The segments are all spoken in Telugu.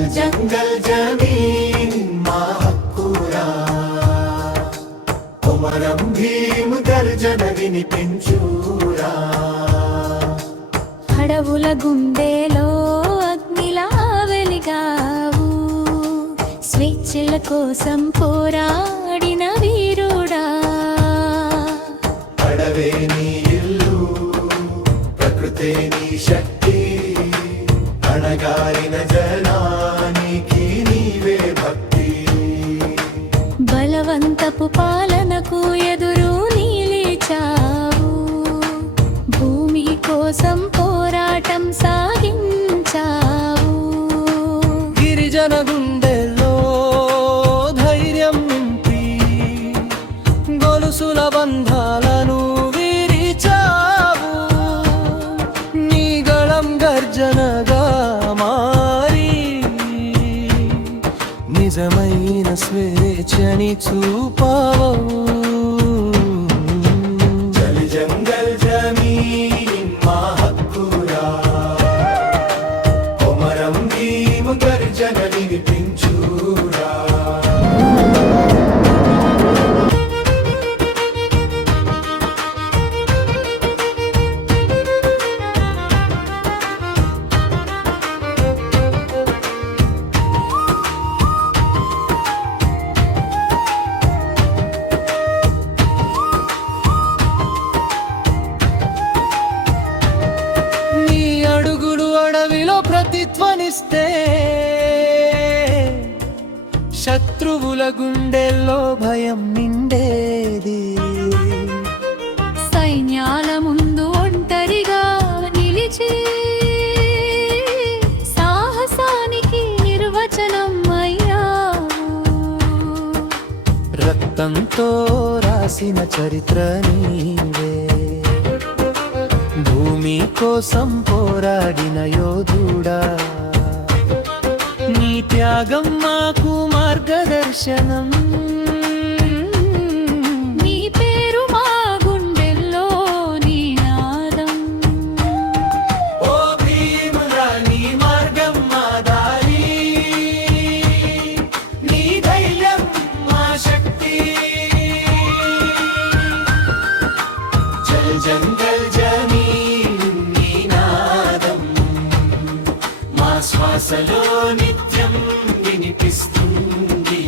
జల్ జంగల్ జమీన్ మా హక్కురా, కొమరం భీము గర్జన వినిపించురా. అడవుల గుండెలో అగ్నిలా వెలిగావు, స్వేచ్ఛల కోసం పోరాడిన వీరుడా. అడవే నీ ఇల్లు, ప్రకృతే నీ శక్తి, అణగారిన జనానికి నీవే భక్తి. బలవంతపు పాలనకు ఎదురు నిలిచావు, భూమి కోసం పోరాటం సాగించావు. గిరిజన గుండెల్లో ధైర్యం నింపి గొలుసుల బంధాలను విరిచావు. నీ గళం గర్జనగా మారి నిజమైన స్వేచ్ఛని చూపావు. జల్ జంగల్ జమీన్ మా హక్కురా, కొమరం భీము గర్జన వినిపించురా. నీ అడుగులు అడవిలో ప్రతిధ్వనిస్తే శత్రువుల గుండెల్లో భయం నిండేది. సైన్యాల ముందు ఒంటరిగా నిలిచి సాహసానికి నిర్వచనం అయ్యావు. రక్తంతో రాసిన చరిత్ర నీవే, భూమి కోసం పోరాడిన యోధుడా. నీ త్యాగం మాకు మార్గదర్శనం, నీ పేరు మా గుండెల్లో నినాదం. ఓ భీమురా నీ మార్గం మా దారి, నీ ధైర్యం మా శక్తి. జల్ జంగల్ జమీన్ నీ నాదం మా శ్వాసలో నిత్యం వినిపిస్తుంది.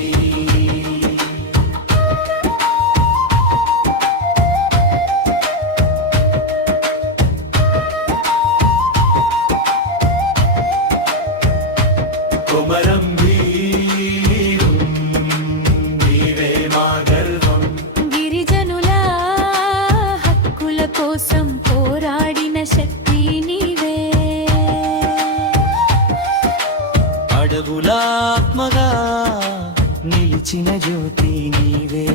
కొమరం భీము నీవే మా గర్వం, గిరిజనుల హక్కుల కోసం పోరాడిన శక్తి నీవే. అడవుల ఆత్మగా నిలిచిన జ్యోతి నీవే.